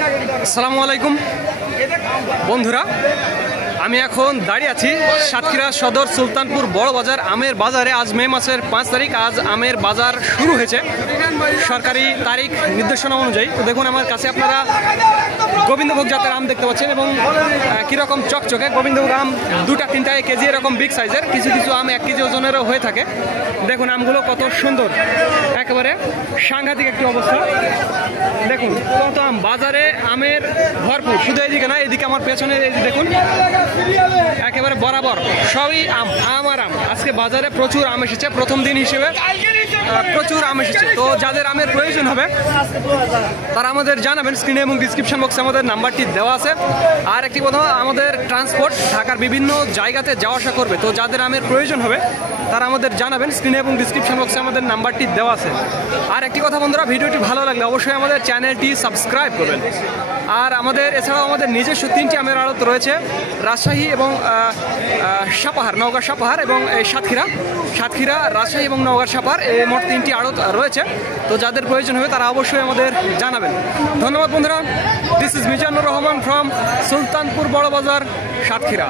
আসসালামু আলাইকুম বন্ধুরা, আমি এখন দাঁড়িয়ে আছি সাতক্ষীরা সদর সুলতানপুর বড় বাজার আমের বাজারে। আজ মে মাসের ৫ তারিখ। আজ আমের বাজার শুরু হয়েছে সরকারি তারিখ নির্দেশনা অনুযায়ী। তো দেখুন আমার কাছে আপনারা গোবিন্দভোগ জাতের আম দেখতে পাচ্ছেন এবং কীরকম চকচকে। গোবিন্দভোগ আম 2-3 কেজি এরকম বিগ সাইজের, কিছু কিছু আম 1 কেজি ওজনেরও হয়ে থাকে। দেখুন আমগুলো কত সুন্দর, একেবারে সাংঘাতিক একটি অবস্থা। দেখুন কত আম, বাজারে আমের ভরপুর। শুধু এইদিকে না, এদিকে আমার পেছনে দেখুন একেবারে বরাবর সবই আম, আম আর আম। আজকে বাজারে প্রচুর আম এসেছে, প্রথম দিন হিসেবে প্রচুর আম এসেছে। তো যাদের আমের প্রয়োজন হবে তারা আমাদের জানাবেন। স্ক্রিনে এবং ডিসক্রিপশন বক্সে আমাদের নাম্বারটি দেওয়া আছে। আর একটি কথা, আমাদের ট্রান্সপোর্ট ঢাকার বিভিন্ন জায়গাতে যাওয়া আসা করবে। তো যাদের আমের প্রয়োজন হবে তারা আমাদের জানাবেন। স্ক্রিনে এবং ডিসক্রিপশন বক্সে আমাদের নাম্বারটি দেওয়া আছে। আর একটি কথা বন্ধুরা, ভিডিওটি ভালো লাগলে অবশ্যই আমাদের চ্যানেলটি সাবস্ক্রাইব করবেন। আর আমাদের এছাড়াও আমাদের নিজস্ব 3টি আমের আড়ত রয়েছে, রাজশাহী এবং সাপাহার, নওগাঁ সাপাহার এবং সাতক্ষীরা, রাজশাহী এবং নওগাঁ সাপাহার, এই মোট 3টি আড়ত রয়েছে। তো যাদের প্রয়োজন হবে তারা অবশ্যই আমাদের জানাবেন। ধন্যবাদ বন্ধুরা। This is Mizanur Rahman from Sultanpur বড় বাজার, সাতক্ষীরা।